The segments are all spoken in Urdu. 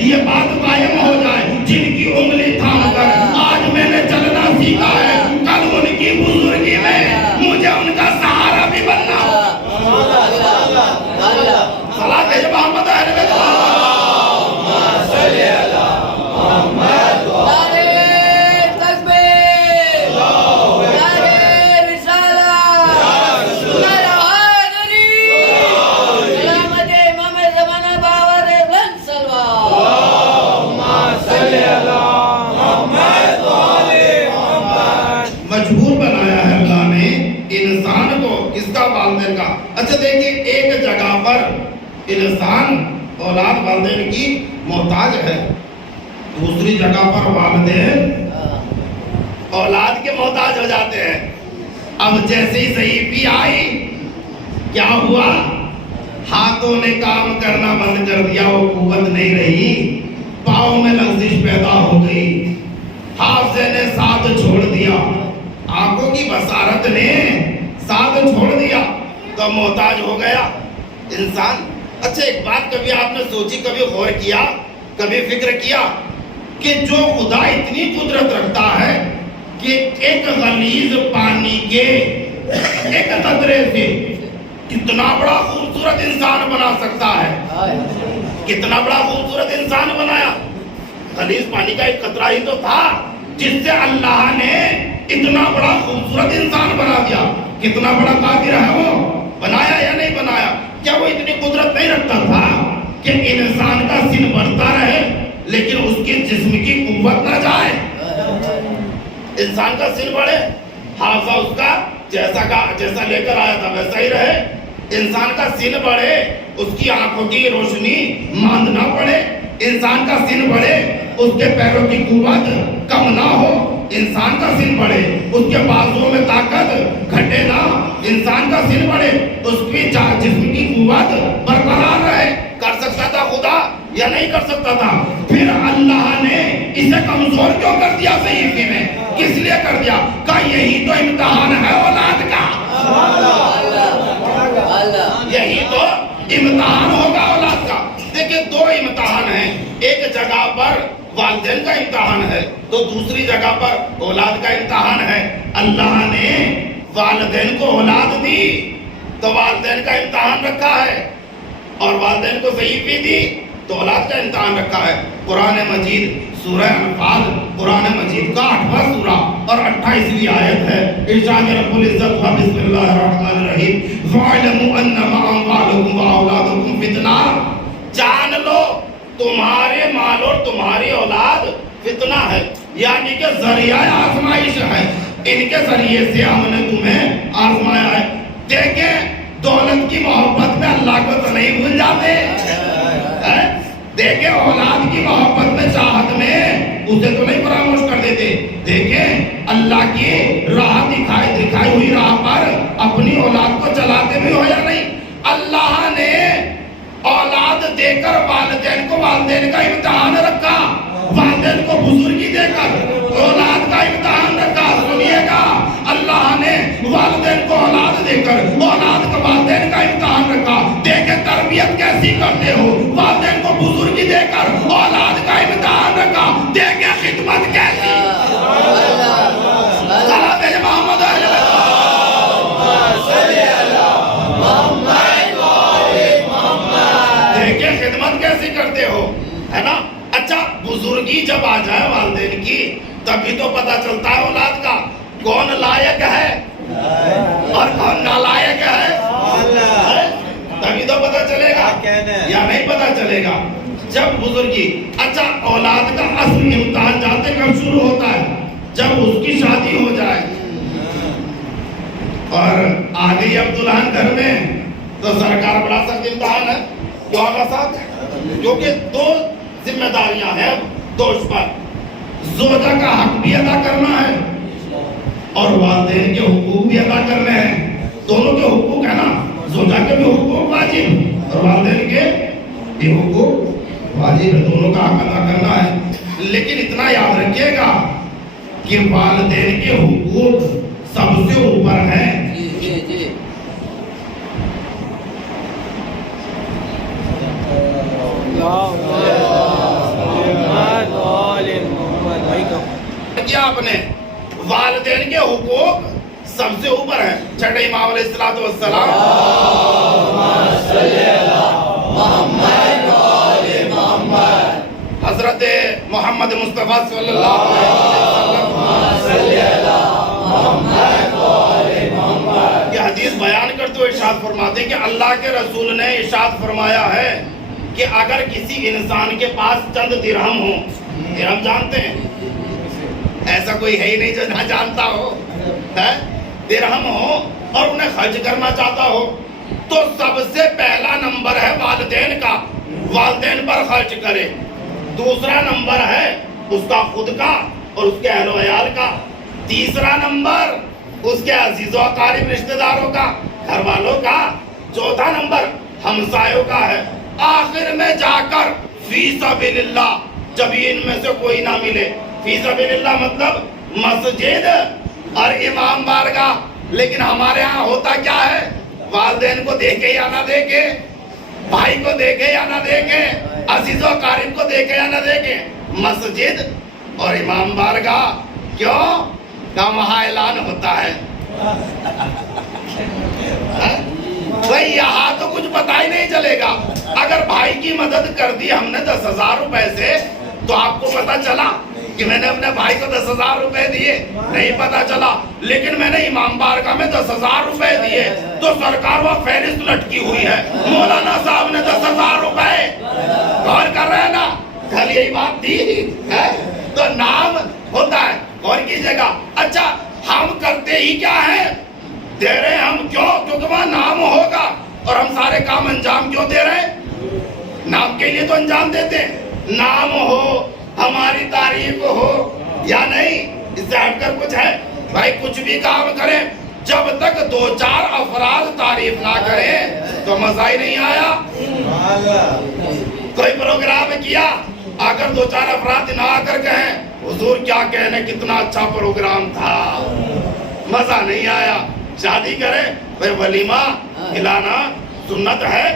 یہ بات قائم ہو جائے جن کی انگلی تھام کر آج میں نے چلنا سیکھا ہے، کل ان کی بزرگی میں مجھے ان کا سہارا بھی بننا ہو۔ صلاۃ محمد اہل بیت مجبور بنایا ہے اللہ نے انسان کو، اس کا والدین کا۔ اچھا دیکھیں، ایک جگہ پر انسان اولاد والدین کی محتاج ہے، دوسری جگہ پر والدین اولاد کے محتاج ہو جاتے ہیں۔ اب جیسے ہی ضعیفی آئی، کیا ہوا؟ ہاتھوں نے کام کرنا بند کر دیا، وہ قوت نہیں رہی، پاؤں میں لغزش پیدا ہو گئی، حافظے نے ساتھ چھوڑ دیا، آنکھوں کی بصارت نے ساتھ چھوڑ دیا، تو محتاج ہو گیا انسان۔ اچھا ایک بات کبھی آپ نے سوچی، کبھی غور کیا، کبھی فکر کیا کہ جو خدا اتنی قدرت رکھتا ہے کہ ایک غلیظ پانی کے ایک قطرے سے کتنا بڑا خوبصورت انسان بنا سکتا ہے، کتنا بڑا خوبصورت انسان بنایا۔ غلیظ پانی کا ایک قطرہ ہی تو تھا جس سے اللہ نے اتنا بڑا خوبصورت انسان بنا دیا۔ کتنا بڑا قادر ہے وہ، بنایا یا نہیں بنایا؟ کیا وہ اتنی قدرت نہیں رکھتا تھا کہ انسان کا سن بڑھتا رہے لیکن اس کے جسم کی قوت نہ جائے؟ انسان کا سن بڑھے، حافظہ اس کا جیسا لے کر آیا تھا ویسا ہی رہے، انسان کا سن بڑھے، اس کی آنکھوں کی روشنی ماند نہ پڑے، انسان کا سن بڑھے، اس کے پیروں کی قوت کم نہ ہو، انسان کا سن بڑھے، اس کے بازوؤں میں طاقت گھٹے نہ، انسان کا سن بڑھے، اس کی جسم کی قوت برقرار رہے۔ کر سکتا تھا خدا یا نہیں کر سکتا تھا؟ پھر اللہ نے اسے کمزور کیوں کر دیا ضعیفی میں؟ کس لیے کر دیا؟ کہ یہی تو امتحان ہے اولاد کا، یہی تو امتحان ہوگا اولاد کا۔ دیکھیں دو امتحان ہیں، ایک جگہ پر والدین کا امتحان ہے تو دوسری جگہ پر اولاد کا امتحان ہے۔ اللہ نے والدین کو اولاد دی تو والدین کا امتحان رکھا ہے، اور والدین کو ضعیفی دی تو اولاد کا امتحان رکھا ہے۔ قرآن مجید سورہ انفال، قرآن مجید کا 8واں سورہ اور 28ویں آیت ہے۔ ارشاد رب العزت و بسم اللہ الرحمن الرحیم وَاعْلَمُوا أَنَّمَا أَمْوَالُكُمْ وَأَوْلَادُكُمْ فِتْنَةٌ، جان لو تمہارے مال اور تمہاری اولاد فتنہ ہے، یعنی کہ ذریعہ آزمائش ہے، ان کے ذریعے سے ہم نے تمہیں آزمایا ہے۔ دیکھیں دولت کی محبت میں اللہ کو تو نہیں بھول جاتے، دیکھیں اولاد کی محبت میں چاہت میں اسے تو نہیں فراموش کر دیتے۔ دیکھیں اللہ کی راہ دکھائی ہوئی راہ پر اپنی اولاد کو چلاتے بھی ہو یا نہیں؟ اللہ نے اولاد دے کر والدین کو والدین کا امتحان رکھا، والدین کو بزرگی دے کر اولاد کا امتحان رکھا۔ سنیے گا، اللہ نے والدین کو اولاد دے کر اولاد کو والدین کا امتحان رکھا۔ دیکھیں تربیت کیسی کرتے ہو، والدین کو بزرگی دے کر اولاد کا امتحان رکھا۔ دیکھیں خدمت کیسی، صلاۃ محمد اہل بیت خدمت کیسی کرتے ہو، ہے نا؟ اچھا بزرگی جب آ جائے والدین کی تبھی تو پتا چلتا ہے اولاد کا کون لائق ہے اور کون نالائق ہے، تبھی تو پتا چلے گا یا نہیں پتا چلے گا جب بزرگی۔ اچھا اولاد کا اصل امتحان جانتے کب شروع ہوتا ہے؟ جب اس کی شادی ہو جائے اور آ گئی اب دلہن گھر میں تو سرکار بڑا سخت امتحان ہے، جو آگا ساتھ کیونکہ دو ذمہ داریاں ہیں دوش پر، زوجہ کا حق بھی ادا کرنا ہے اور والدین کے حقوق بھی ادا کرنے ہیں۔ دونوں کے حقوق ہے نا، زوجہ کے بھی حقوق واجب اور والدین کے بھی حقوق واجب ہے، دونوں کا حق ادا کرنا ہے۔ لیکن اتنا یاد رکھیے گا کہ والدین کے حقوق سب سے اوپر ہیں۔ آپ نے والدین کے حقوق سب سے اوپر ہے. چھٹے امام علیہ الصلوۃ والسلام حضرت محمد مصطفیٰ صلی اللہ علیہ وسلم یہ حدیث بیان کرتے ہوئے ارشاد فرماتے ہیں کہ اللہ کے رسول نے ارشاد فرمایا ہے کہ اگر کسی انسان کے پاس چند درہم ہو، درہم جانتے ہیں؟ ایسا کوئی ہے ہی نہیں جو نہ جانتا ہو. درہم ہو اور انہیں خرچ کرنا چاہتا ہو تو سب سے پہلا نمبر ہے والدین کا، والدین پر خرچ کرے. دوسرا نمبر ہے اس کا خود کا اور اس کے اہل و عیال کا. تیسرا نمبر اس کے عزیز و اقارب رشتہ داروں کا، گھر والوں کا. چوتھا نمبر ہمسایوں کا ہے. آخر میں جا کر فی سبیل اللہ، جب ان میں سے کوئی نہ ملے. فی سبیل اللہ مطلب مسجد اور امام بارگاہ. لیکن ہمارے ہاں ہوتا کیا ہے؟ والدین کو دیکھے یا نہ دیکھے، بھائی کو دیکھے یا نہ دیکھے، عزیز و اقارب کو دیکھے یا نہ دیکھے، مسجد اور امام بارگاہ. کیوں؟ کہ وہاں اعلان ہوتا ہے. بھائی یہاں تو کچھ پتہ ہی نہیں چلے گا. اگر بھائی کی مدد کر دی ہم نے 10,000 روپے سے تو آپ کو پتا چلا کہ میں نے اپنے بھائی کو 10,000 روپے دیے؟ نہیں پتا چلا. لیکن میں نے امام بارگاہ میں 10,000 روپے دیے تو سرکار وہ فہرست لٹکی ہوئی ہے، مولانا صاحب نے 10,000 روپے. غور کر رہے ہیں نا؟ کل یہی بات دی ہے تو نام ہوتا ہے. غور کیجیے گا. اچھا ہم کرتے ہی کیا ہے؟ دے رہے ہم کیوں؟ کیونکہ وہاں نام ہوگا. اور ہم سارے کام انجام کیوں دے رہے ہیں؟ نام کے لیے تو انجام دیتے ہیں. نام ہو، ہماری تعریف ہو یا نہیں، اس سے ہٹ کر کچھ ہے؟ بھائی کچھ بھی کام کریں، جب تک 2-4 افراد تعریف نہ کریں تو مزہ ہی نہیں آیا. کوئی پروگرام کیا، اگر 2-4 افراد نہ آ کر کہیں حضور کیا کہنے کتنا اچھا پروگرام تھا، مزہ نہیں آیا. شادی کرے بھائی ولیمہ کھلانا سنت ہے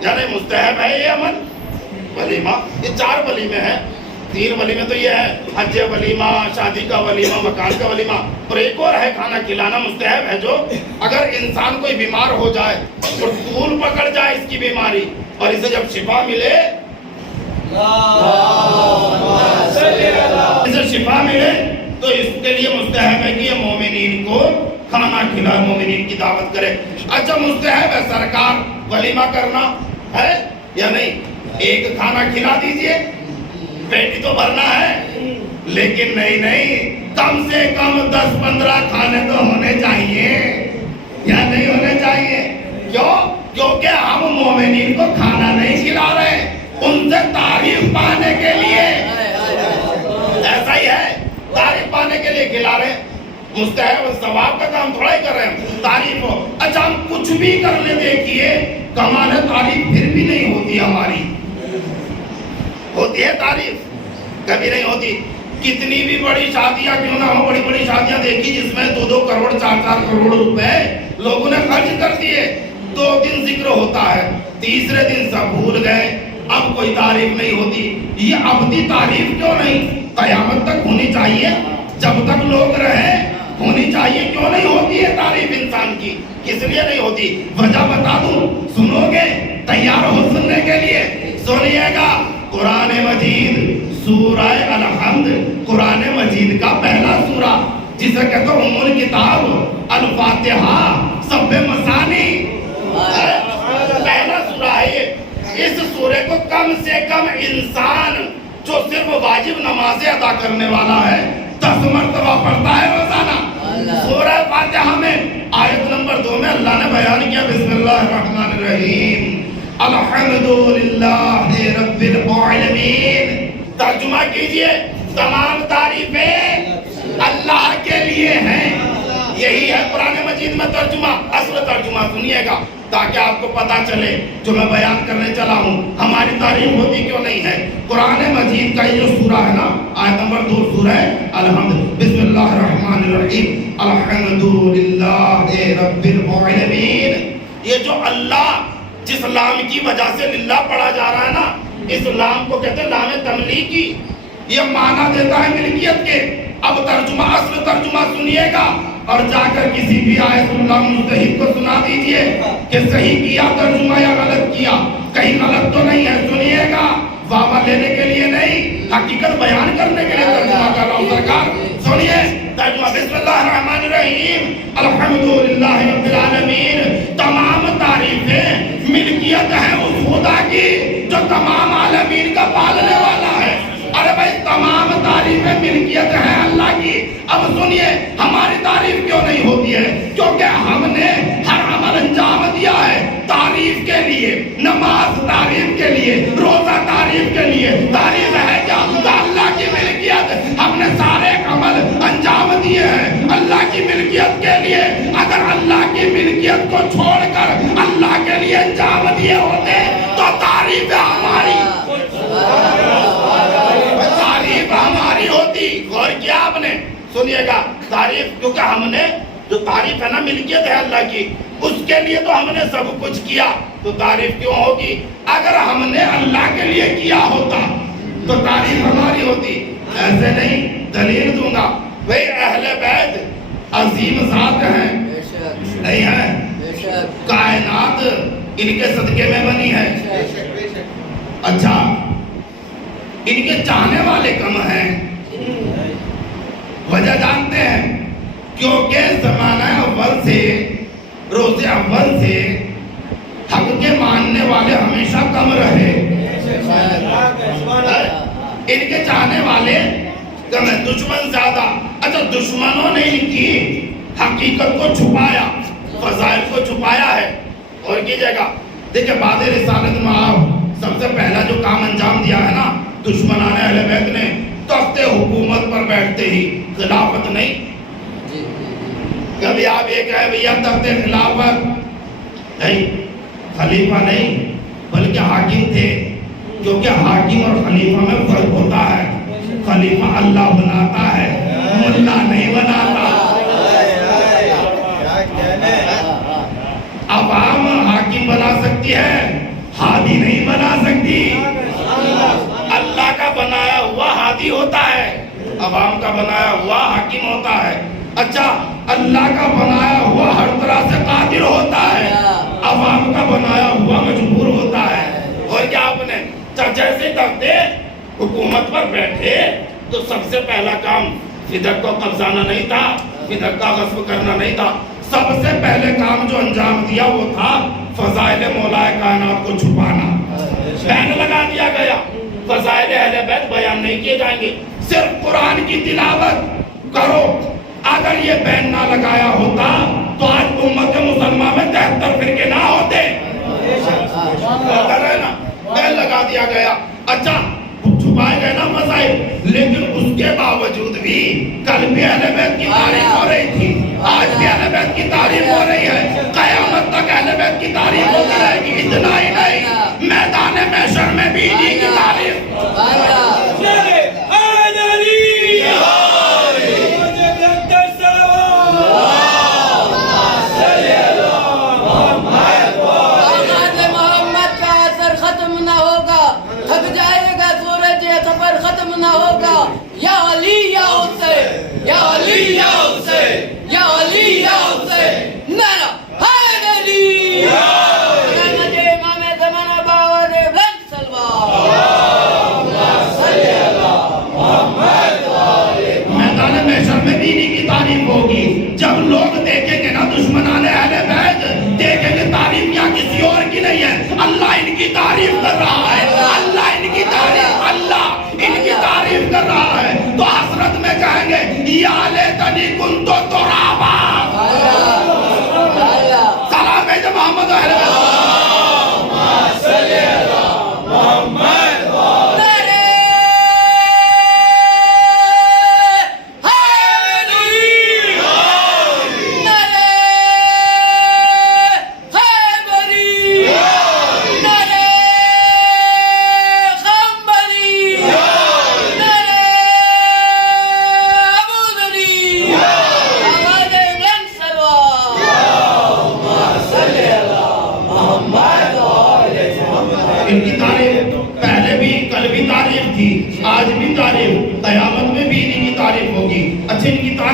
یعنی مستحب ہے یہ عمل. ولیمہ یہ 4 ولیمے ہیں. 3 ولیمے تو یہ ہے حج ولیمہ، شادی کا ولیمہ، مکان کا ولیمہ، اور ایک اور ہے کھانا کھلانا مستحب ہے. جو اگر انسان کوئی بیمار ہو جائے اور طول پکڑ جائے اس کی بیماری اور اسے جب شفا ملے، اسے شفا ملے تو اس کے لیے مستحب ہے کہ یہ مومنین کو کھانا کھلائے، مومنین کی دعوت کرے. اچھا مستحب ہے سرکار ولیمہ کرنا ہے یا نہیں؟ ایک کھانا کھلا دیجئے، پیٹ تو بھرنا ہے. لیکن نہیں، کم سے کم 10-15 کھانے تو ہونے چاہیے یا نہیں ہونے چاہیے. کیوں؟ کیونکہ ہم مومنین کو کھانا نہیں کھلا رہے، ان سے تعریف پانے کے لیے. ایسا ہی ہے، تعریف پانے کے لیے کھلا رہے. مستحب ثواب کا کام تھوڑا ہی کر رہے ہیں، تعریف ہو. اچھا ہم کچھ بھی کر لیں، دیکھیے کمال تعریف پھر بھی نہیں ہوتی. ہماری ہوتی ہے تعریف؟ کبھی نہیں ہوتی. کتنی بھی بڑی شادیاں کیوں نہ ہو، بڑی بڑی شادیاں دیکھی جس میں 2-2 کروڑ 4-4 کروڑ روپے لوگوں نے خرچ کر دیے. 2 دن ذکر ہوتا ہے، تیسرے دن سب بھول گئے، اب کوئی تعریف نہیں ہوتی. یہ ابدی تعریف کیوں نہیں؟ قیامت تک ہونی چاہیے، جب تک لوگ رہیں ہونی چاہیے. کیوں نہیں ہوتی ہے تعریف انسان کی؟ کس لیے نہیں ہوتی؟ وجہ بتا دوں، سنو گے؟ تیار ہو سننے کے لیے؟ سنیے گا. قرآن مجید سورہ الحمد، قرآن مجید کا پہلا سورہ جسے کہتے ہیں ام الکتاب، الفاتحہ، سب مثانی، پہلا سورہ ہے یہ. اس سورے کو کم سے کم انسان جو صرف واجب نمازیں ادا کرنے والا ہے 10 مرتبہ پڑھتا ہے روزانہ. سورہ فاتحہ میں آیت نمبر 2 میں اللہ نے بیان کیا بسم اللہ الرحمن الرحیم الحمدللہ رب العالمین. ترجمہ کیجئے، تمام تعریفیں اللہ کے لیے ہیں. یہی ہے قرآن مجید میں ترجمہ. اصل ترجمہ سنیے گا تاکہ آپ کو پتا چلے جو میں بیان کرنے چلا ہوں ہماری تعریف ہوتی کیوں نہیں ہے. قرآن مجید کا یہ جو سورہ ہے نا، آیت نمبر 2 سورہ الحمد، بسم اللہ الرحمن الرحیم الحمدللہ رب العالمین. یہ جو اللہ جس لام کی وجہ سے للہ پڑھا جا رہا ہے نا، اس لام کو کہتے ہیں لام تملیکی. یہ معنی دیتا ہے ملکیت کے. اب ترجمہ اصل ترجمہ سنیے گا اور جا کر کسی بھی آیت اللہ مجتہد کو سنا دیجئے کہ صحیح کیا ترجمہ یا غلط کیا، کہیں غلط تو نہیں ہے. سنیے گا، واہ لینے کے لیے نہیں، حقیقت بیان کرنے کے لیے ترجمہ کر رہا ہوں سرکار. سنیے ترجمہ. بسم اللہ الرحمن الرحیم. الحمدللہ رب العالمین. تمام تعریفیں ملکیت ہیں اس خدا کی جو تمام عالمین کا پالنے والا ہے. ارے بھائی تمام تعریفیں ملکیت ہیں اللہ کی. اب سنیے ہماری تعریف کیوں نہیں ہوتی ہے؟ کیونکہ ہم نے ہر عمل انجام دیا ہے تعریف کے لیے. نماز تعریف کے لیے، روزہ تعریف کے لیے. تعریف ہے کیا؟ اللہ کی ملکیت. ہم نے سارے عمل انجام دیے ہیں اللہ کی ملکیت کے لیے. اگر اللہ کی ملکیت کو چھوڑ کر اللہ کے لیے انجام دیے ہوتے تو تعریف ہماری ہماری ہوتی. غور کیا آپ نے؟ سنیے گا تعریف، کیونکہ ہم نے جو تعریف ہے نا ملکیت ہے اللہ کی، اس کے لیے تو ہم نے سب کچھ کیا، تو تعریف کیوں ہوگی؟ اگر ہم نے اللہ کے لیے کیا ہوتا تو تعریف ہماری ہوتی. ایسے نہیں. دلیل دوں گا. بھئی اہل بیت عظیم ذات ہیں نہیں ہے؟ کائنات ان کے صدقے میں بنی ہے. اچھا ان کے چاہنے والے کم ہیں. وجہ جانتے ہیں؟ کیونکہ زمانہ اول سے، روز اول سے حق کے ماننے والے ہمیشہ کم رہے. ان کے چاہنے والے کم ہیں، دشمن زیادہ. اچھا دشمنوں نے ان کی حقیقت کو چھپایا، فضائل کو چھپایا ہے. اور کیجئے گا دیکھیں بعد رسالت میں آپ سب سے پہلا جو کام انجام دیا ہے نا دشمنان اہل بیت نے، تخت حکومت پر بیٹھتے ہی خلافت نہیں. کبھی آپ یہ کہیں بھیا تخت خلافت نہیں، خلیفہ نہیں بلکہ حاکم تھے. کیونکہ حاکم اور خلیفہ میں فرق ہوتا ہے. خلیفہ اللہ بناتا ہے، ملا نہیں بناتا. عوام حاکم بنا سکتی ہے، ہادی نہیں بنا سکتی. اللہ کا بنایا ہوا ہادی ہوتا ہے، عوام کا بنایا ہوا حاکم ہوتا ہے. اچھا اللہ کا بنایا ہوا ہر طرح سے قادر ہوتا ہے، عوام کا بنایا ہوا مجبور ہوتا ہے. اور کیا آپ نے جیسے تخت حکومت پر بیٹھے تو سب سے پہلا کام فدق کو قبضانا نہیں تھا، فدق کا غصب کرنا نہیں تھا. سب سے پہلے کام جو انجام دیا وہ تھا فضائل مولا کائنات کو چھپانا. بین لگا دیا گیا، فضائل اہل بیت بیان نہیں کیے جائیں گے، صرف قرآن کی تلاوت کرو. اگر یہ بین نہ لگایا ہوتا تو آج امت مسلمہ میں 73 فرقے نہ ہوتے. بین لگا دیا گیا. اچھا چھپائے گئے نا مسائل، لیکن اس کے باوجود بھی کل بھی اہل بیت کی تعریف ہو رہی تھی، آج بھی اہل بیت کی تعریف ہو رہی ہے، قیامت تک اہل بیت کی تعریف ہوتی رہے گی. اتنا ہی نہیں، میدان محشر میں بھی انہی کی تعریف. ختم نہ ہوگا. یا علی یا حسین، یا علی یا حسین، یا علی یا حسین. نعرہ حیدری، رحمت امام زمانہ باور بلند سلوات. میدان محشر میں دینی کی تعریف ہوگی. جب لوگ دیکھیں گے نا دشمنان اہل بیت، دیکھیں گے تعریف یا کسی اور کی نہیں ہے، اللہ ان کی تعریف کر رہا ہے. اللہ ان کی تعریف، اللہ ان کی تعریف کر رہا ہے. تو حسرت میں کہیں گے یا لیتنی کنت ترابا. سلام ہے جب محمد اہل بیت. ان کی تعریف پہلے بھی کل بھی تعریف تھی، آج بھی تعریف، قیامت میں بھی انہی کی تعریف ہوگی.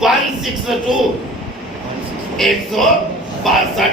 162, 162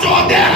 14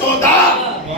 14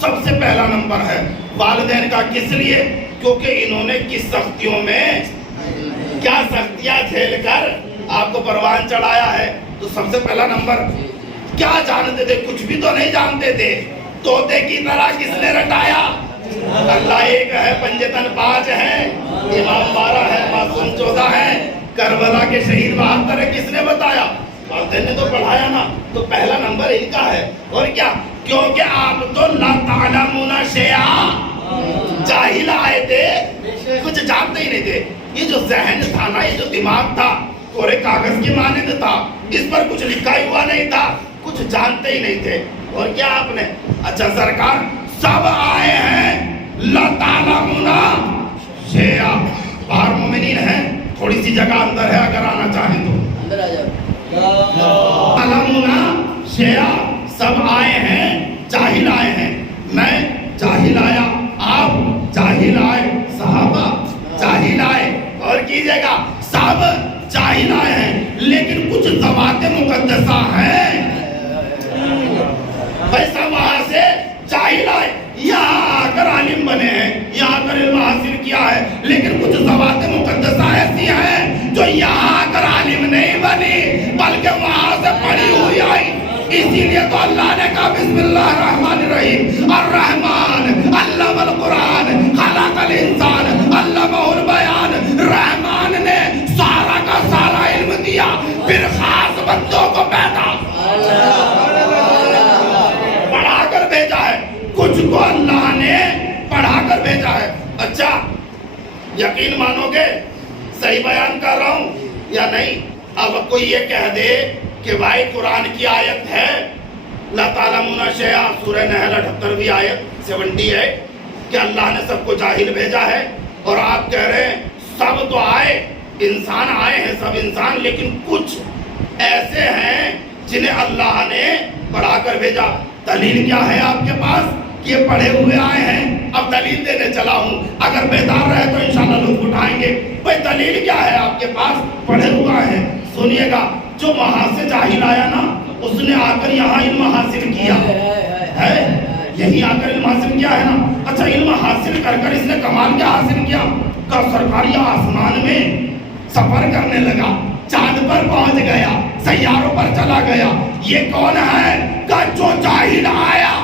سب سے پہلا نمبر ہے والدین کا. کس لیے؟ کیونکہ انہوں نے کس سختیوں میں کیا سختیاں جھیل کر آپ کو پروان چڑھایا ہے. تو سب سے پہلا نمبر کیا جانتے تھے؟ کچھ بھی تو نہیں جانتے تھے. طوطے کی طرح کس نے رٹایا؟ اللہ ایک ہے، پنجتن 5 ہیں، امام 12 ہے، معصوم 14 ہے، کربلا کے شہید 72 ہے. کس نے بتایا؟ والدین نے تو پڑھایا نا. تو پہلا نمبر ان کا ہے. اور کیا؟ کیونکہ آپ تو لا تعلمون شیئا، جاہل آئے تھے، کچھ جانتے ہی نہیں تھے. یہ جو ذہن تھا نا، یہ جو دماغ تھا، کورے کاغذ کی مانند تھا، اس پر کچھ لکھا ہی ہوا نہیں تھا، کچھ جانتے ہی نہیں تھے. اور کیا آپ نے؟ اچھا سرکار سب آئے ہیں لا تعلمون شیئا. باہر مومنین ہیں، تھوڑی سی جگہ اندر ہے، اگر آنا چاہیں تو اندر آ جاؤ. تعلمون شیئا، سب آئے ہیں، جاہل آئے ہیں. میں جاہل آیا، آپ جاہل آئے، صحابہ جاہل آئے. اور کیجئے گا سب جاہل آئے ہیں، لیکن کچھ ذوات مقدسہ ہیں. ویسا وہاں سے جاہل آئے، یہاں آ کر عالم بنے ہیں، یہاں آ کر علم حاصل کیا ہے. لیکن کچھ ذوات مقدسہ ایسی ہیں جو یہاں آ کر عالم نہیں بنی، بلکہ وہاں سے پڑھی ہوئی آئی. اسی لیے تو اللہ نے کہا بسم اللہ الرحمن الرحیم، الرحمن علم القرآن خلق الانسان علمہ البیان. رحمان نے سارا کا سارا علم دیا، پھر خاص بندوں کو پیدا پڑھا کر بھیجا ہے. کچھ کو اللہ نے پڑھا کر بھیجا ہے. اچھا یقین مانو گے صحیح بیان کر رہا ہوں یا نہیں؟ اب کوئی یہ کہہ دے کہ بھائی قرآن کی آیت ہے لا تعلمون شیئا، سورہ نحل 78ویں آیت 78 کہ اللہ نے سب کو جاہل بھیجا ہے. اور آپ کہہ رہے ہیں سب تو آئے، انسان آئے ہیں، سب انسان، لیکن کچھ ایسے ہیں جنہیں اللہ نے پڑھا کر بھیجا. دلیل کیا ہے آپ کے پاس کہ یہ پڑھے ہوئے آئے ہیں؟ اب دلیل دینے چلا ہوں، اگر بیدار رہے تو انشاءاللہ لطف اٹھائیں گے. بھئی دلیل کیا ہے آپ کے پاس؟ پڑھے ہوئے آئے ہیں. سنیے گا، جو وہاں سے جاہل آیا نا، اس نے آ کر یہاں علم حاصل کیا ہے، یہی آ کر علم حاصل کیا ہے نا. اچھا علم حاصل کر کر اس نے کمال کیا حاصل کیا؟ کہ سرکاری آسمان میں سفر کرنے لگا، چاند پر پہنچ گیا، سیاروں پر چلا گیا. یہ کون ہے؟ کہ جو جاہل آیا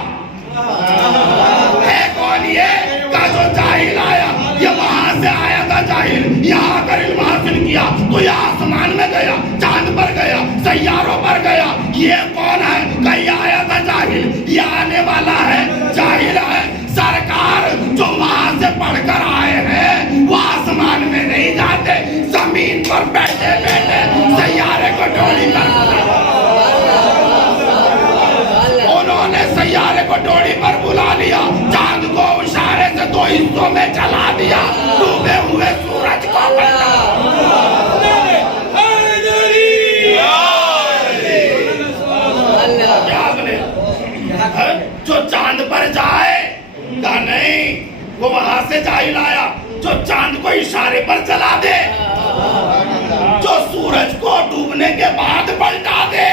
ہے. کون یہ؟ کہ جو جاہل آیا. یہ وہاں سے آیا تھا جاہل، یہاں آ کر علم حاصل کیا تو یہ آسمان میں گیا، چاند پر گیا، سیاروں پر گیا. یہ کون ہے؟ کہ یہ آیا تھا جاہل، یہ آنے والا ہے جاہل ہے. سرکار جو وہاں سے پڑھ کر آئے ہیں وہ آسمان میں نہیں جاتے، زمین پر بیٹھے بیٹھے سیارے کو ڈوری پر انہوں نے سیارے کو ڈوری پر بلا لیا، چاند کو اشارے سے 2 حصوں میں چلا دیا، ڈوبے ہوئے سورج کو جو چاند پر جائے کہا نہیں، وہ وہاں سے جاہل آیا. جو چاند کو اشارے پر چلا دے، جو سورج کو ڈوبنے کے بعد پلٹا دے،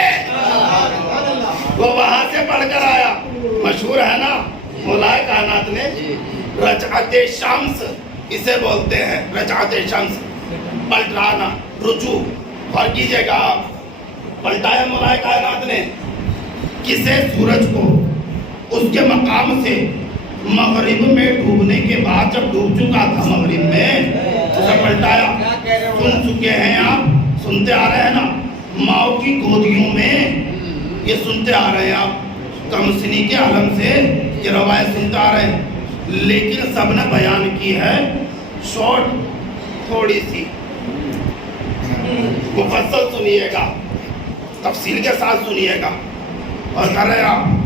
وہ وہاں سے پڑھ کر آیا. مشہور ہے نا مولا کائنات نے رجعت شمس اسے بولتے ہیں، رجعت شمس، پلٹانا، رجوع. اور کیجئے گا پلٹایا مولا کائنات نے کسے؟ سورج کو. اس کے مقام سے مغرب میں ڈوبنے کے بعد جب ڈوب چکا تھا مغرب میں اسے پلٹایا. سن چکے ہیں آپ، سنتے آ رہے ہیں نا، ماؤں کی گودیوں میں یہ سنتے آ رہے ہیں آپ، کم سنی کے عالم سے یہ روایت سنتے آ رہے ہیں. لیکن سب نے بیان کی ہے شارٹ، تھوڑی سی مفصل سنیے گا، تفصیل کے ساتھ سنیے گا. اور کر رہے آپ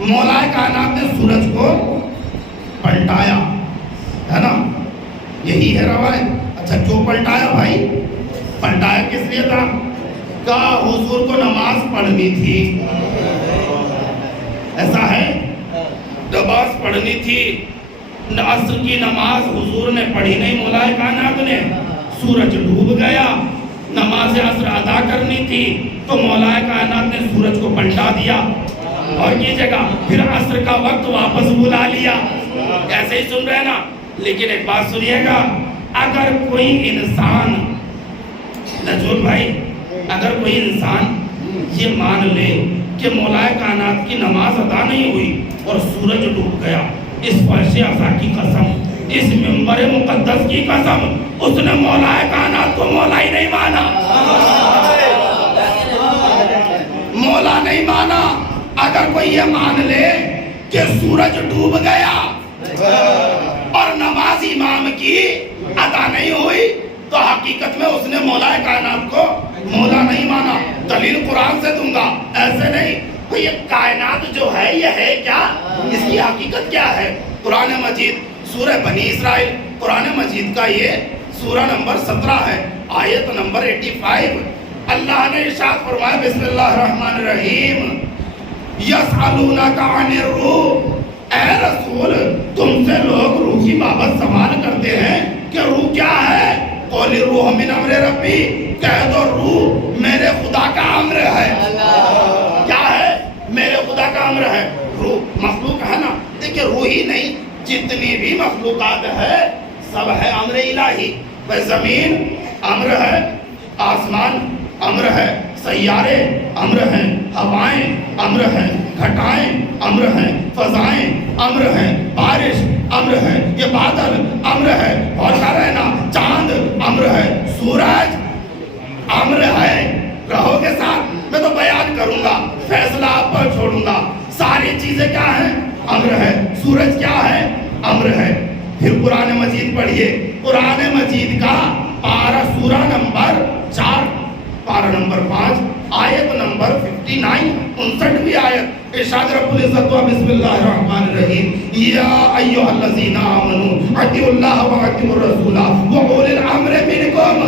مولا کائنات نے سورج کو پلٹایا ہے نا، یہی ہے روایت. اچھا کیوں پلٹایا بھائی؟ پلٹایا کس لیے تھا؟ کہ حضور کو نماز پڑھنی تھی. ایسا ہے، نماز پڑھنی تھی. عصر کی نماز حضور نے پڑھی نہیں مولا کائنات نے، سورج ڈوب گیا، نماز عصر ادا کرنی تھی تو مولا کائنات نے سورج کو پلٹا دیا. اور کیجئے گا پھر عصر کا وقت واپس بلا لیا. ایسے ہی سن رہے نا. لیکن ایک بات سنیے گا, اگر کوئی انسان نجول بھائی, اگر کوئی انسان یہ مان لے کہ مولائے کائنات کی نماز ادا نہیں ہوئی اور سورج ڈوب گیا, اس فرش عزا کی قسم, اس منبر مقدس کی قسم, اس نے مولائے کائنات کو مولا ہی نہیں مانا, مولا نہیں مانا. اگر کوئی یہ مان لے کہ سورج ڈوب گیا اور نماز امام کی ادا نہیں ہوئی تو حقیقت میں اس نے مولائے کائنات کو مولا نہیں مانا. دلیل قرآن سے دوں گا, ایسے نہیں. تو یہ کائنات جو ہے یہ ہے کیا, اس کی حقیقت کیا ہے؟ قرآن مجید سورہ بنی اسرائیل, قرآن مجید کا یہ سورہ نمبر 17 ہے, آیت نمبر 85. اللہ نے ارشاد فرمایا بسم اللہ الرحمن الرحیم, یسألونک عن الروح, اے رسول تم سے لوگ روح کی بابت سوال کرتے ہیں کہ روح کیا ہے؟ قول روح من امر ربی, کہہ دو روح میرے خدا کا امر ہے. کیا ہے؟ میرے خدا کا امر ہے. روح مخلوق ہے نا, دیکھیں روح ہی نہیں, جتنی بھی مخلوقات ہے سب ہے امر الہی. بھائی زمین امر ہے, آسمان امر ہے, سیارے امر ہیں, ہوائیں امر ہیں, گھٹائیں امر ہیں, فضائیں امر ہیں, بارش امر ہے, یہ بادل امر ہے, اور رہنا چاند امر ہے, سورج امر ہے. رہو گے ساتھ, میں تو بیان کروں گا, فیصلہ آپ پر چھوڑوں گا. ساری چیزیں کیا ہیں؟ امر ہے. سورج کیا ہے؟ امر ہے. پھر قرآن مجید پڑھیے, قرآن مجید کا پارہ سورہ نمبر 4, پارہ نمبر 5, آیت نمبر 59, 59ویں آیت. ارشاد رب العزت و بسم اللہ الرحمن الرحیم, یا ایھا الذین آمنوا اطیعوا اللہ واطیعوا الرسول واولی الامر منکم.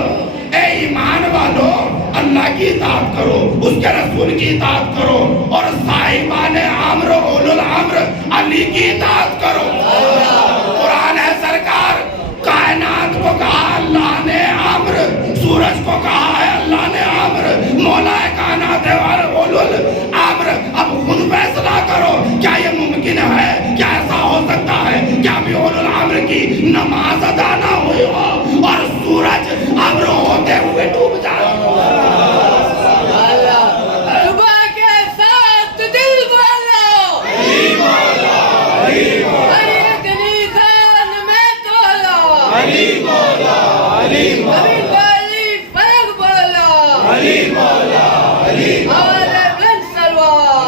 اے ایمان والو, اللہ کی اطاعت کرو, اس کے رسول کی اطاعت کرو, اور صاحبان امر اولو الامر علی کی اطاعت کرو. قرآن ہے سرکار, کائنات کو کہا اللہ نے امر, سورج کو کہا ہے اللہ نے امر, مولا کائنات ہے اولو الامر. اب خود فیصلہ کرو, کیا یہ ممکن ہے, کیا ایسا ہو سکتا ہے کیا بھی اولو الامر کی نماز ادا نہ ہوئی ہو اور سورج امر ہوتے ہوئے ڈوب جائے؟ صبح کے ساتھ دل بولو, ایک نیزان میں تولو, کبھی کوئی فرق بولو, اور بن سلوار.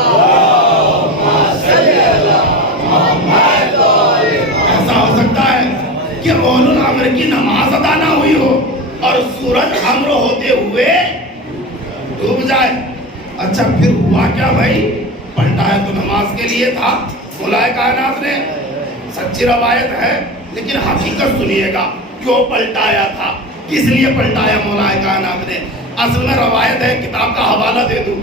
ایسا ہو سکتا ہے کہ اولو الامر کی نماز ادا نہ ہوئی ہو اور سورج امر ہوتے ہوئے ڈوب جائے؟ اچھا پھر ہوا کیا بھائی؟ پلٹایا تو نماز کے لیے تھا مولائے کائنات نے, سچی روایت ہے, لیکن حقیقت سنیے گا کیوں پلٹایا تھا, کس لیے پلٹایا مولائے کائنات نے. اصل میں روایت ہے, کتاب کا حوالہ دے دوں.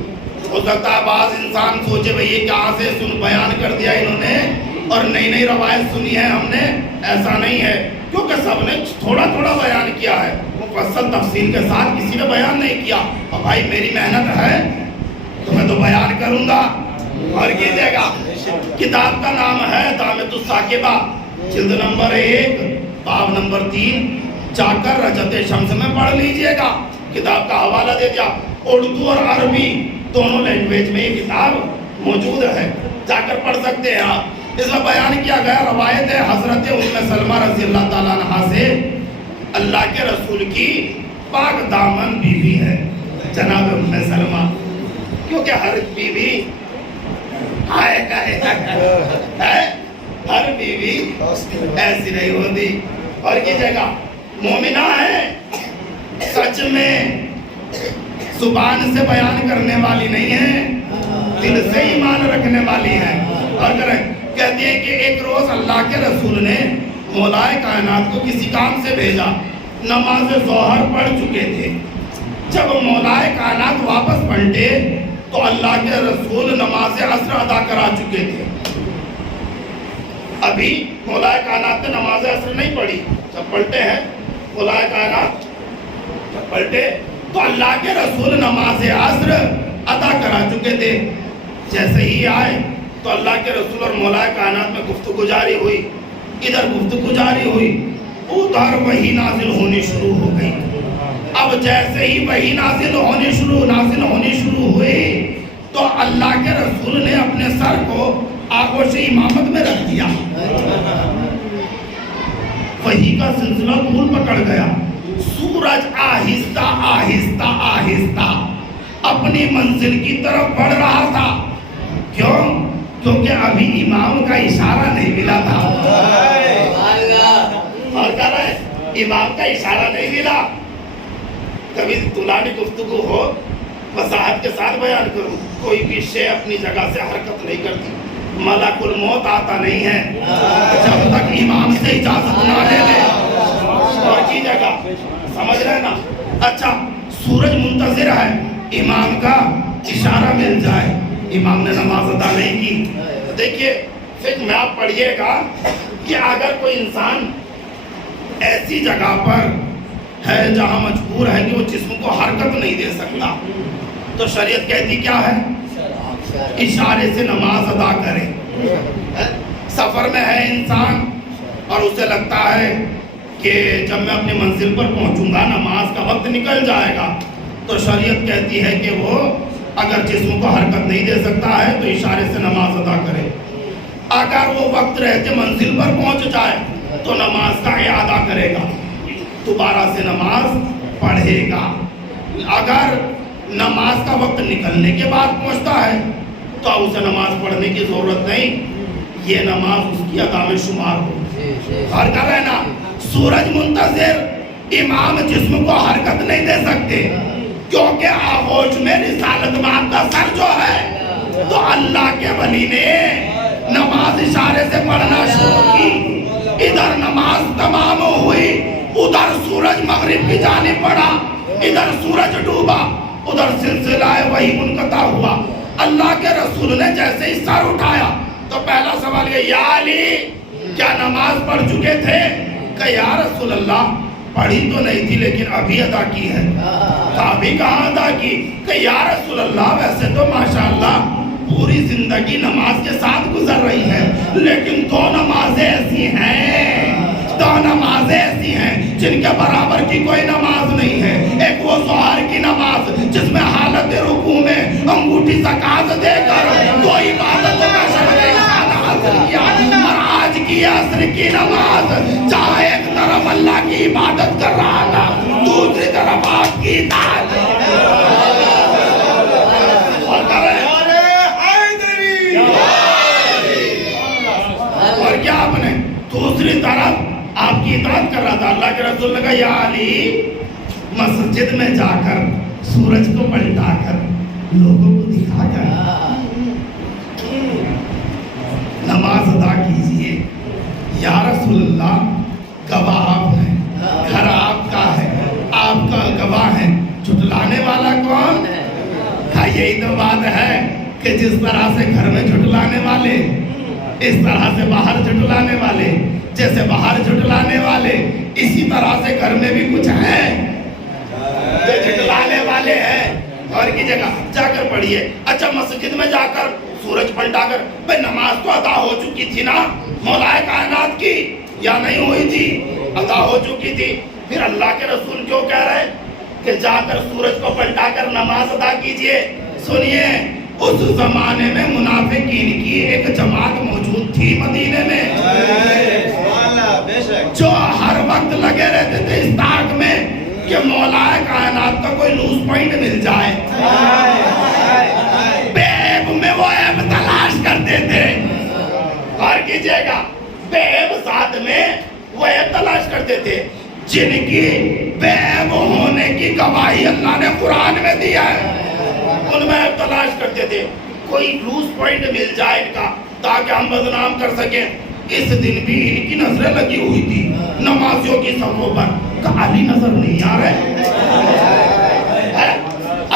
ہو سکتا ہے بعض انسان سوچے بھئی یہ کہاں سے سن بیان کر دیا انہوں نے اور نئی نئی روایت سنی ہے ہم نے. ایسا نہیں ہے, کیونکہ سب نے تھوڑا تھوڑا بیان کیا ہے, مفصل تفصیل کے ساتھ کسی نے بیان نہیں کیا. اور بھائی میری محنت ہے تو میں تو بیان کروں گا. اور کیجئے گا, کتاب کا نام ہے دامت الثاقبہ, جلد نمبر 1, باب نمبر 3, جا کر رجت شمس میں پڑھ لیجئے گا. کتاب کا حوالہ دے دیا, اردو اور عربی دونوں لینگویج میں یہ کتاب موجود ہے, جا کر پڑھ سکتے ہیں آپ. اس میں بیان کیا گیا, روایت ہے حضرت ام سلمہ رضی اللہ تعالیٰ عنہ سے, اللہ کے رسول کی پاک دامن بیوی ہے جناب ام سلمہ. کیونکہ ہر بیوی ہر بیوی ایسی نہیں ہوتی. اور کی جگہ مومنہ ہے, سچ میں زبان سے بیان کرنے والی نہیں ہے, دل سے ایمان رکھنے والی ہے. اور کہتی ہے کہ ایک روز اللہ کے رسول نے مولائے کائنات کو کسی کام سے بھیجا, نماز ظہر پڑھ چکے تھے. جب مولائے کائنات واپس پلٹے تو اللہ کے رسول نماز عصر ادا کرا چکے تھے. ابھی مولائے کائنات نے نماز عصر نہیں پڑھی. جب پلٹے ہیں مولائے کائنات, جب پلٹے تو اللہ کے رسول نماز عصر ادا کرا چکے تھے. جیسے ہی آئے تو اللہ کے رسول اور مولا کائنات میں گفتگو جاری ہوئی، ادھر گفتگو جاری ہوئی، ادھر وحی نازل ہونی شروع ہو گئی۔ اب جیسے ہی وحی نازل ہونی شروع ہوئی تو اللہ کے رسول نے اپنے سر کو آغوش امامت میں رکھ دیا، وحی کا سلسلہ طول پکڑ گیا۔ سورج آہستہ آہستہ آہستہ اپنی منزل کی طرف بڑھ رہا تھا۔ کیوں؟ کیونکہ ابھی امام کا اشارہ نہیں ملا تھا۔ اور کہہ رہا ہے امام کا اشارہ نہیں ملا۔ کبھی طولانی گفتگو ہو وضاحت کے ساتھ بیان کروں، کوئی بھی شے اپنی جگہ سے حرکت نہیں کرتی، ملک الموت آتا نہیں ہے جب تک امام سے اجازت نہ لے لے اور کی جگہ، سمجھ رہے نا؟ اچھا، سورج منتظر ہے امام کا اشارہ مل جائے، امام نے نماز ادا نہیں کی۔ دیکھیے فقہ میں آپ پڑھیے گا کہ اگر کوئی انسان ایسی جگہ پر ہے جہاں مجبور ہے کہ وہ جسم کو حرکت نہیں دے سکتا، تو شریعت کہتی کیا ہے؟ اشارے سے نماز ادا کرے۔ سفر میں ہے انسان اور اسے لگتا ہے کہ جب میں اپنی منزل پر پہنچوں گا نماز کا وقت نکل جائے گا، تو شریعت کہتی ہے کہ وہ اگر جسم کو حرکت نہیں دے سکتا ہے تو اشارے سے نماز ادا کرے۔ اگر وہ وقت رہتے منزل پر پہنچ جائے تو نماز کا اعادہ کرے گا، دوبارہ سے نماز پڑھے گا۔ اگر نماز کا وقت نکلنے کے بعد پہنچتا ہے تو اسے نماز پڑھنے کی ضرورت نہیں، یہ نماز اس کی ادا میں شمار ہو۔ اور کہہ رہے نا سورج منتظر، امام جسم کو حرکت نہیں دے سکتے کیونکہ آغوش میں رسالت مآب کا سر جو ہے، تو اللہ کے ولی نے نماز اشارے سے پڑھنا شروع کی۔ ادھر نماز تمام ہوئی، ادھر سورج مغرب کی جانب بڑھا، ادھر سورج ڈوبا، ادھر سلسلہ وحی منقطع ہوا۔ اللہ کے رسول نے جیسے ہی سر اٹھایا تو پہلا سوال یہ، یا علی کیا نماز پڑھ چکے تھے؟ کہ یا رسول اللہ پڑھی تو نہیں تھی لیکن ابھی ادا کی ہے۔ ابھی کہاں ادا کی؟ کہ یا رسول اللہ ویسے تو ماشاءاللہ پوری زندگی نماز کے ساتھ گزر رہی ہے، لیکن دو نمازیں ایسی ہیں جن کے برابر کی کوئی نماز نہیں ہے۔ ایک وہ ظہر کی نماز جس میں حالت رکوع میں انگوٹھی زکات دے کر کوئی عبادت کا شرف انسان حاصل کیا، اور آج کی عصر کی نماز جہاں ایک طرف اللہ کی عبادت کر رہا تھا، دوسری طرف آپ کی اطاعت۔ اور کیا آپ نے دوسری طرف آپ کی اطاعت کر رہا تھا۔ اللہ کے رسول نے کہا یا علی مسجد میں جا کر سورج کو پلٹا کر لوگوں کو دکھا کر نماز ادا کیجئے۔ یا رسول اللہ گواہ آپ ہیں، گھر آپ کا ہے، آپ کا گواہ ہے، جھٹلانے والا کون؟ کہا یہی تو بات ہے کہ جس طرح سے گھر میں جھٹلانے والے اس طرح سے باہر جھٹلانے والے، جیسے باہر جھٹلانے والے اسی طرح سے گھر میں بھی کچھ ہیں جو جھٹلانے والے ہیں۔ اور کی جگہ جا کر پڑھیے۔ اچھا مسجد میں جا کر سورج پلٹا کر، بھئی نماز تو ادا ہو چکی تھی نا مولا کائنات کی، یا نہیں ہوئی تھی؟ ادا ہو چکی تھی، پھر اللہ کے رسول کیوں کہہ رہے کہ جا کر سورج کو پلٹا کر نماز ادا کیجئے؟ سنیے، اس زمانے میں منافقین کی ایک جماعت موجود تھی مدینے میں جو ہر وقت لگے رہتے تھے اس تاک میں کہ مولا کائنات کا کوئی لوز پوائنٹ مل جائے، بے عیب میں وہ عیب تلاش کرتے تھے۔ اور کیجئے گا بے عیب ذات میں وہ عیب تلاش کرتے تھے جن کی بے عیب ہونے کی گواہی اللہ نے قرآن میں دیا ہے، ان میں عیب تلاش کرتے تھے، کوئی لوز پوائنٹ مل جائے ان کا تاکہ ہم بدنام کر سکیں۔ اس دن بھی ان کی نظریں لگی ہوئی تھی نمازیوں کی صفوں پر، کہ علی نظر نہیں آ رہے،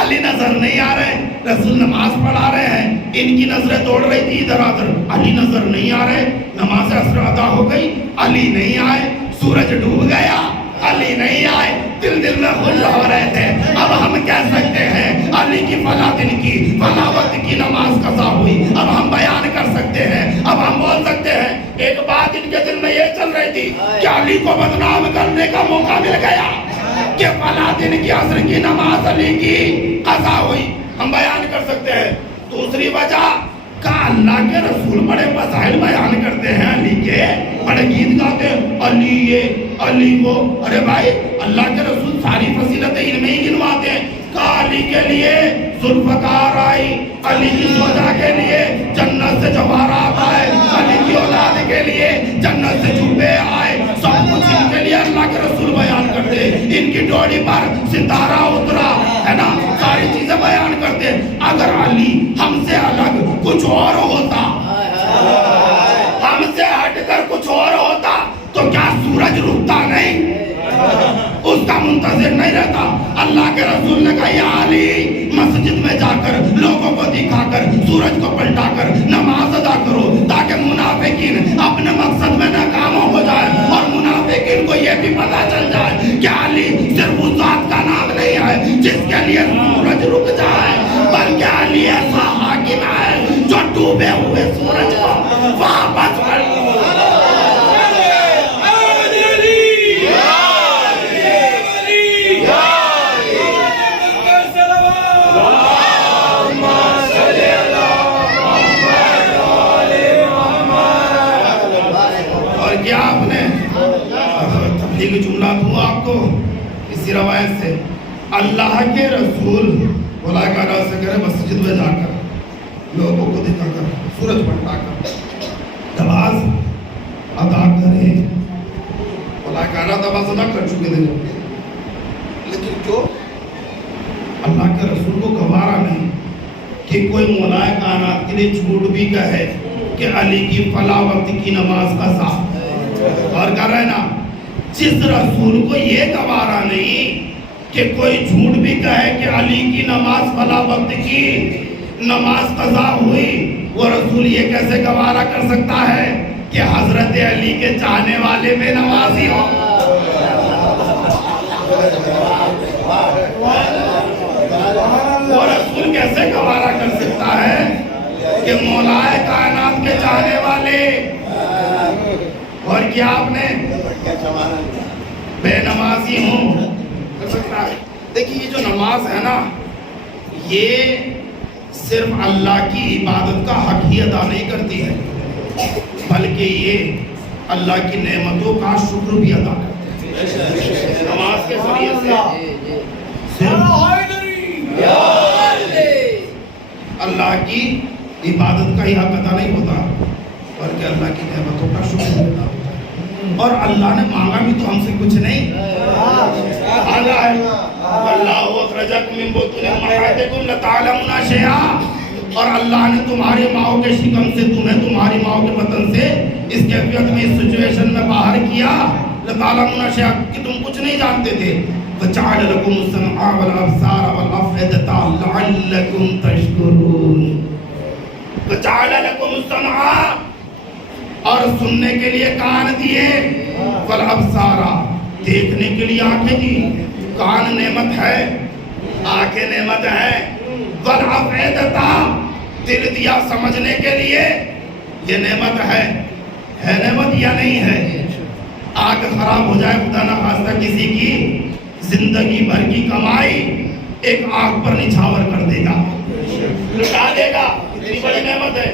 علی نظر نہیں آ رہے، رسول نماز پڑھا رہے ہیں، ان کی نظریں دوڑ رہی تھی ادھر ادھر، علی نظر نہیں آ رہے، نماز عصر ادا ہو گئی، علی نہیں آئے، سورج ڈوب گیا، علی نہیں آئے دل دل میں خوش ہو رہے تھے. اب ہم کہہ سکتے ہیں علی کی فلاں دن کی فلاں وقت کی نماز قضا ہوئی. اب ہم بیان کر سکتے ہیں, اب ہم بول سکتے ہیں. ایک بات ان کے دل میں یہ چل رہی تھی کہ علی کو بدنام کرنے کا موقع مل گیا کہ فلاں دن کی عصر کی نماز علی کی قضا ہوئی. ہم بیان کر سکتے ہیں. دوسری وجہ کہ اللہ کے رسول بڑے فضائل بیان کرتے ہیں علی کے, بڑے گیت گاتے ہیں علی یہ علی وہ. ارے بھائی اللہ کے رسول ساری فضیلتیں ان میں ہی گنواتے ہیں کہ علی کے لیے ذوالفقار آئی, علی کی سودا کے لیے جنت سے جواہرات آئے, علی کی اولاد کے لیے جنت سے جوبے آئے. سب کچھ ان کے لیے اللہ کے رسول بیان کرتے ہیں. ان کی ڈوڑی پر ستارہ اترا ہے نا, ساری چیزیں بیان کرتے ہیں. اگر علی ہم سے الگ کچھ اور ہوتا, ہم سے ہٹ کر کچھ اور ہوتا تو کیا سورج رکتا نہیں, اس کا منتظر نہیں رہتا. اللہ کے رسول نے کہا یا علی مسجد میں جا کر لوگوں کو دکھا کر سورج کو پلٹا کر نماز ادا کرو تاکہ منافقین اپنے مقصد میں ناکام ہو جائے اور منافقین کو یہ بھی پتا چل جائے کہ علی صرف اس ذات کا نام نہیں ہے جس کے لیے سورج رک جائے, بلکہ علی ایسا حاکم ہے جو ڈوبے ہوئے سورج کو واپس کر جملہ دوں آپ کو اسی روایت سے. اللہ کے رسول ملاقارہ سے کرے مسجد میں جا کر لوگوں کو دکھا کر سورج پلٹا کر نماز ادا کرے. ملاقارہ نماز ادا کر چکے تھے, لیکن جو اللہ کے رسول کو گوارا نہیں کہ کوئی مولائے کائنات کے لیے جھوٹ بھی کہے کہ علی کی فلاں وقت کی نماز قضا, اور کر رہے نا, جس رسول کو یہ گوارا نہیں کہ کوئی جھوٹ بھی کہے کہ علی کی نماز فلاں وقت کی نماز قضا ہوئی, وہ رسول یہ کیسے گوارا کر سکتا ہے کہ حضرت علی کے چاہنے والے بے نمازی ہو. وہ رسول کیسے گوارا کر سکتا ہے کہ مولائے کائنات کے چاہنے والے, اور کیا آپ نے بے نمازی ہوں کر سکتا ہے. دیکھیے یہ جو نماز ہے نا, یہ صرف اللہ کی عبادت کا حق ہی ادا نہیں کرتی ہے, بلکہ یہ اللہ کی نعمتوں کا شکر بھی ادا کرتی ہے. نماز کے ذریعے سے صرف اللہ کی عبادت کا ہی حق ادا نہیں ہوتا, بلکہ اللہ کی نعمتوں کا شکر بھی ادا ہوتا ہے. اور اللہ نے مانگا بھی تو ہم سے کچھ نہیں مانگا ہے. واللہ اخرجکم من بطون امہاتکم لتعلمون شیئا, اور اللہ نے تمہاری ماؤں کے شکم سے تمہیں تمہاری ماؤں کے بطن سے اس کیفیت میں اس سچویشن میں باہر کیا لتعلمون شیئا کہ تم کچھ نہیں جانتے تھے. فجعل لکم السمع والابصار والافئدۃ لعلکم تشکرون. فجعل لکم السمع, اور سننے کے لیے کان دیے, والابصار دیکھنے کے لیے آنکھیں دی. کان نعمت ہے, آنکھیں نعمت ہے. والافئدۃ دل دیا سمجھنے کے لیے, یہ نعمت ہے نعمت یا نہیں ہے. آنکھ خراب ہو جائے خدا نہ خواستہ کسی کی, زندگی بھر کی کمائی ایک آنکھ پر نچھاور کر دے گا, لٹا دے گا. اتنی بڑی نعمت ہے,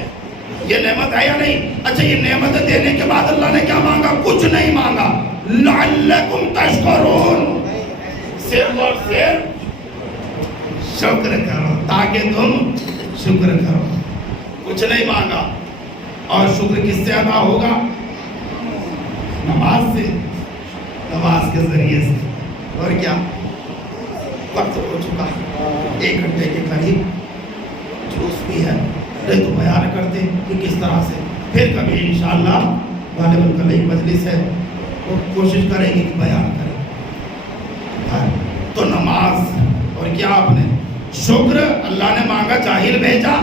یہ نعمت ہے یا نہیں؟ اچھا یہ نعمت دینے کے بعد اللہ نے کیا مانگا؟ کچھ نہیں مانگا. لعلکم تشکرون, صرف اور صرف شکر کرو تاکہ تم شکر کرو. کچھ نہیں مانگا. اور شکر کس سے ادا ہوگا؟ نماز سے, نماز کے ذریعے سے. اور کیا وقت ہو چکا 1 گھنٹے کے قریب, جلوس بھی ہے نہیں تو بیان کرتے کہ کس طرح سے. پھر کبھی انشاءاللہ غالباً کل ایک مجلس ہے وہ کوشش کریں گے کہ بیان کریں. تو نماز اور کیا آپ نے شکر. اللہ نے مانگا جاہل بھیجا,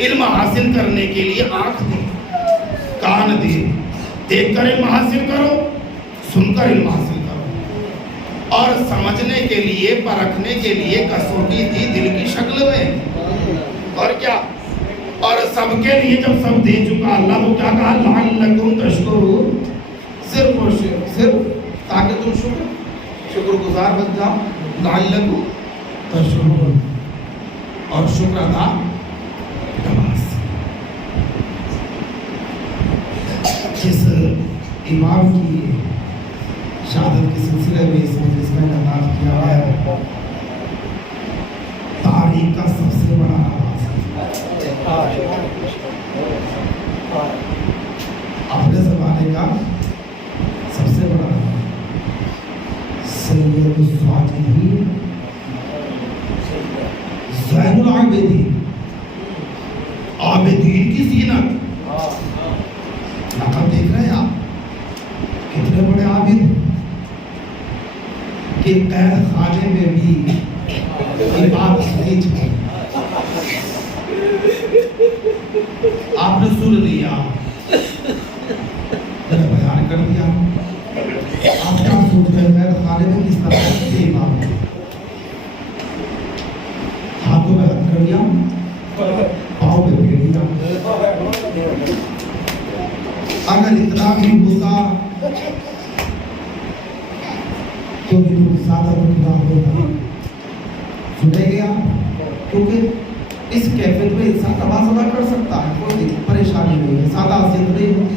علم حاصل کرنے کے لیے آنکھ دی, کان دی, دیکھ کر علم حاصل کرو, سن کر علم حاصل کرو، اور سمجھنے کے لیے، پرکھنے کے لیے کسوٹی دی دل کی شکل میں، اور کیا، اور سب کے لیے جب سب دے چکا اللہ تو کیا کہا، لعلکم تشکرون، صرف اور صرف تاکہ تم شکر گزار بن جاؤ، لعلکم تشکرون، اور شکر ادا نماز۔ جس امام کی شہادت کے سلسلے میں اس مجلس کا انعقاد کیا ہے، تاریخ کا سب سے بڑا نماز ہے، اپنے زمانے کا سب سے بڑا نماز، سید الصالحین زین العابدین، عابدین کی زینت، لقب دیکھ رہے ہیں آپ کتنے بڑے عابد کہ قید خانے میں بھی عبادت نہیں چھوڑی۔ آپ نے سن لیا، میں نے بیان کر دیا، آپ کیا سوچ رہے ہیں قید خانے میں کس طرح سے امام ہاتھوں میں ہاتھ کر دیا، پاؤں پہ پھیر دیا۔ اگر اتنا بھی ہوتا تو بھی تم سادہ رکھنا ہوتا، سنے گیا، کیونکہ اس کیفیت میں انسان نماز ادا کر سکتا ہے، کوئی پریشانی نہیں ہے، سادہ حیثیت نہیں ہوتی،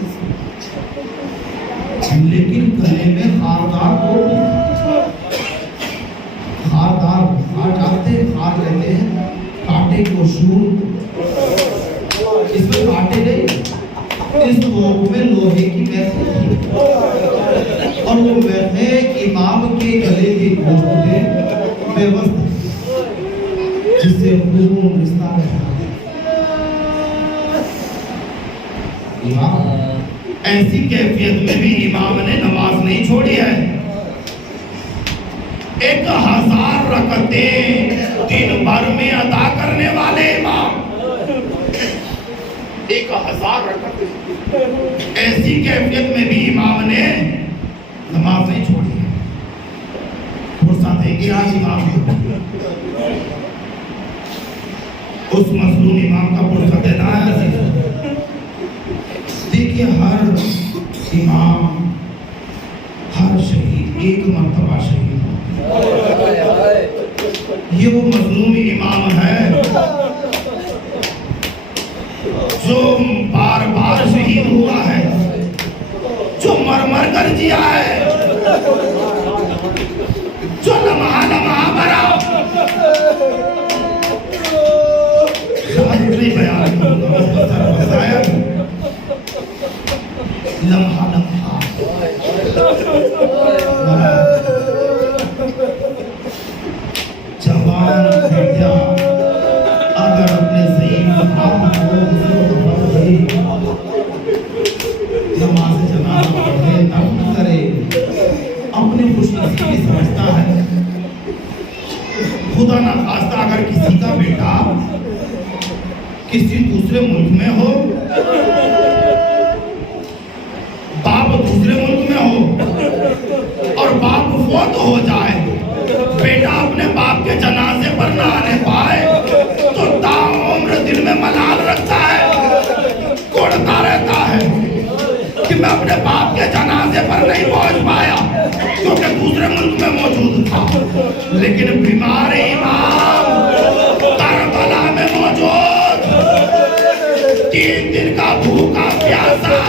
لیکن گلے میں خاردار کو خاردار خار جاتے، خار کہتے ہیں کانٹے کو شور، اس میں کانٹے نہیں، اس موقع میں لوہے کی میخیں تھی، اور وہ میخیں امام کے گلے کے گوشت میں پیوست جس سے خون رشتہ رہتا ہے۔ امام ایسی کیفیت میں بھی امام نے نماز نہیں چھوڑی ہے، 1000 رکعتیں دن بھر میں ادا کرنے والے امام، 1000 رکعتیں، ایسی کیفیت میں بھی امام نے نماز نہیں چھوڑی ہے۔ فرصت ہے کہ آج امام اس مظلوم امام کا فرصت ہے نا، دیکھیے ہر امام، ہر شہید ایک مرتبہ شہید ہوتا ہے، یہ وہ مظلوم امام ہے جو بار بار شہید ہوا ہے، جو مر مر کر جیا ہے، جو لمحہ لمحہ مرا، شاید نہیں بیان کروں گا، مختصر وسائل، لمحہ لمحہ مرا، جوان بیٹا اگر اپنے ضعیف آپ کو نماز جنازہ پڑھے تب کرے، اپنی خوش نصیبی سمجھتا ہے۔ خدا نہ خواستہ اگر کسی کا بیٹا کسی دوسرے ملک میں ہو، باپ دوسرے ملک میں ہو اور باپ فوت ہو جائے، بیٹا اپنے باپ کے جنازے پر نہ آنے پائے تو تاعمر دل میں ملال رکھتا ہے، کوڑتا رہتا ہے کہ میں اپنے باپ کے جنازے پر نہیں پہنچ پایا کیونکہ دوسرے ملک میں موجود تھا، لیکن بیمار امام کربلا میں موجود، 3 دن کا بھوکا پیاسا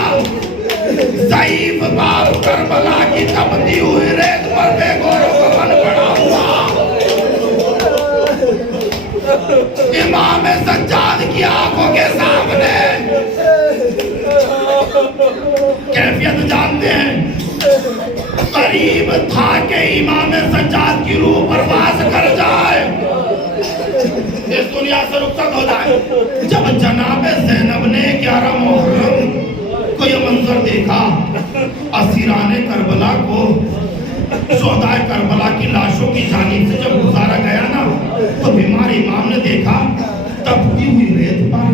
ضعیف باپ کربلا کی تپتی ہوئی ریت پر بے گوروں کو بن پڑا ہوا، امام سجاد کی آنکھوں کے سامنے کیفیت جانتے ہیں، قریب تھا کہ امام سجاد کی روح پرواز کر جائے، اس دنیا سے رخصت ہو جائے۔ جب جناب زینب نے 11 محرم کو یہ منظر دیکھا، اسیران کربلا کو شہدائے کربلا کی لاشوں کی جانب سے جب گزارا گیا نا، تو بیمار امام نے دیکھا تپتی ہوئی ریت پر،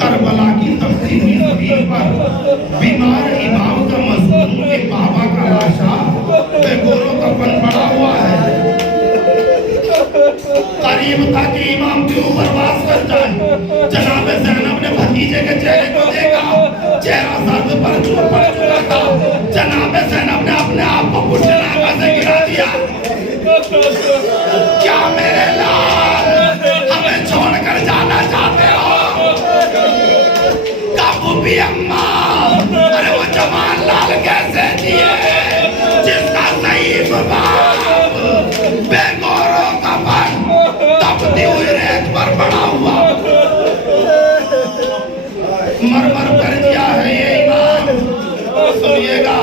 کربلا کی تپتی ہوئی زمین پر بیمار امام کا مظلوم کے بابا کا قریب تھا کہ امام کے اوپر باز کر جائے. جناب زینب نے بھتیجے کے چہرے کو دیکھا, چہرہ سرد پر چکا تھا. جناب زینب نے اپنے آپ کو پشت ناکہ سے گرا دیا. کیا میرے لال ہمیں چھوڑ کر جانا چاہتے ہو؟ کابو بھی اماں, ارے وہ جوان لال کیسے دیے جس کا ضعیف باپ بے گوروں کا پر تپتی ہوئی ریت پر پڑا ہوا مرمر کر دیا ہے یہ امام. سنیے گا,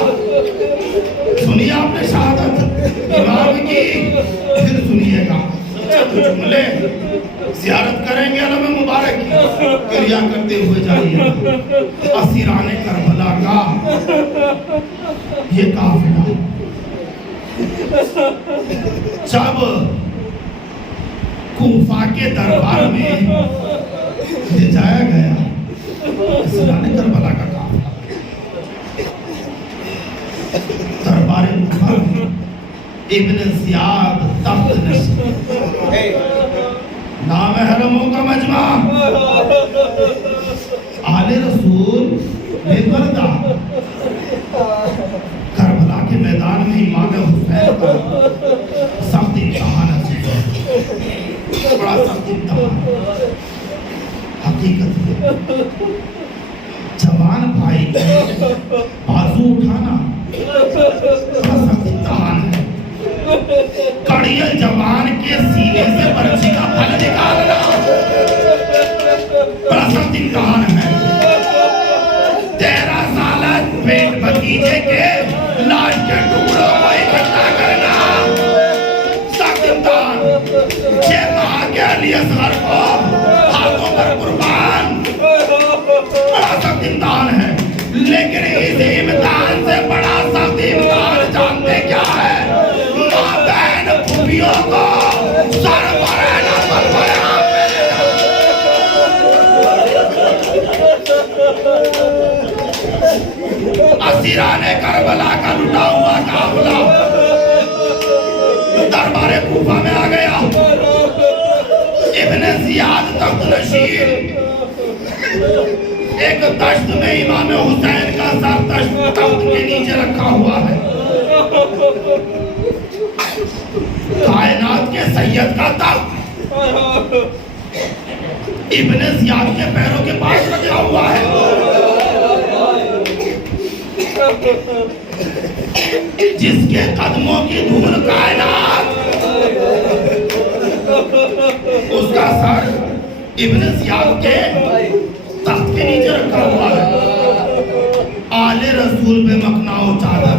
سنیے آپ نے شہادت امام کی, پھر سنیے گا جملے زیارت کریں گے علم مبارک کی, کریا کرتے ہوئے جائیے. اسیران کربلا کا یہ قافلہ جب کوفہ کے دربار میں لے جایا گیا, اسیران کربلا کا قافلہ دربار کوفہ میں ابن زیاد تخت نشین, نامحرموں کا مجمع, آل رسول بے پردہ, کربلا کے میدان میں امام حسین کا سخت امتحان ہے, بڑا سخت امتحان. حقیقت ہے جوان بھائی بازو اٹھانا بڑا سخت امتحان ہے. کڑیل جوان کے سینے سے برچی کا پھل نکالنا بڑا سخت امتحان ہے. 13 سالہ پیٹ بھتیجے کے لاش کے ٹکڑوں کو اکٹھا کرنا سخت امتحان. 6 ماہ کے علی اصغر کو ہاتھوں پر قربان بڑا سخت امتحان ہے. لیکن اس امتحان سے بڑا سخت امتحان جانتے کیا ہے؟ ماں بہن پھوپھیوں کو سر پر رہنا بلوایا. اسیران کربلا کا لٹا ہوا قافلہ دربار کوفہ میں آ گیا. ابن زیاد تخت نشین, ایک دشت میں امام حسین کا سر تخت کے نیچے رکھا ہوا ہے. کائنات کے سید کا تخت ابن زیاد کے پیروں کے پاس رکھا ہوا ہے. جس کے قدموں کی دھول کائنات, اس کا سر ابن زیاد کے تخت کے نیچے رکھا ہوا ہے. آل رسول پہ مقناع و چادر,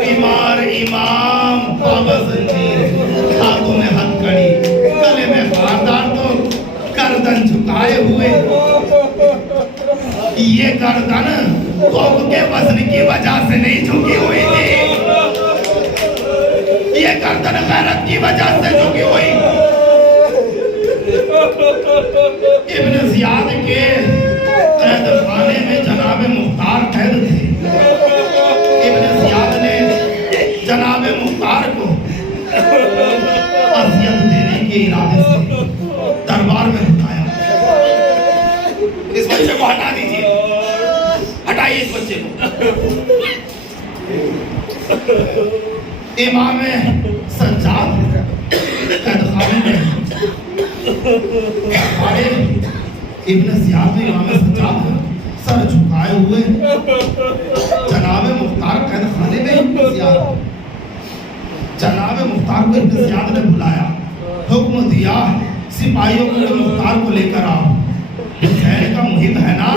بیمار امام بابا زنجیر, ہاتھوں میں ہتھ کڑی, گلے میں خاردار تو گردن جھکائے ہوئے. یہ گردن توپ کے وزن کی وجہ سے نہیں جھکی ہوئی تھی, یہ گردن غیرت کی وجہ سے جھکی ہوئی. ابن زیاد کے قید خانے میں جناب مختار قید تھے. ابن زیاد نے جناب مختار کو اذیت دینے کے ارادے سے دربار میں بتایا. اس بچے کو ہٹا دیجیے, ہٹائیے اس بچے کو. امام سجاد قید خانے میں ابن زیاد میں امام سجاد سر جھکائے ہوئے. جناب مختار قید خانے میں ابن زیاد, جناب مختار کو ابن زیاد نے بلایا, حکم دیا سپاہیوں کو مختار کو لے کر آؤ. حسین کا محب ہے نا,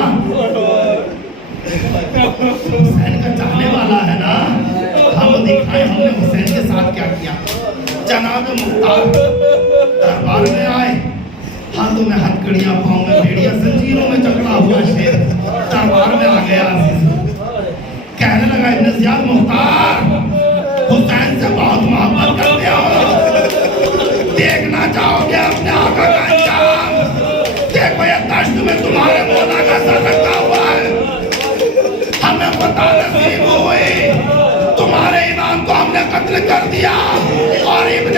حسین کا چاہنے والا ہے نا, ہم دکھائیں ہم نے حسین کے ساتھ کیا کیا. جناب مختار دربار میں آئے, ہاتھوں میں ہتھکڑیاں, پاؤں میں بیڑیاں, زنجیروں میں جکڑا ہوا شیر دربار میں آ گیا. کہنے لگا ابن زیاد مختار حسین سے بہت محبت کرتے ہو, دیکھنا چاہو گے اپنے آقا کا انجام. دیکھو یہ دشت میں تمہارے مولا کا سر رکھا ہوا ہے. ہمیں پتہ نصیب ہوئی تمہارے امام کو ہم نے قتل کر دیا اور ابن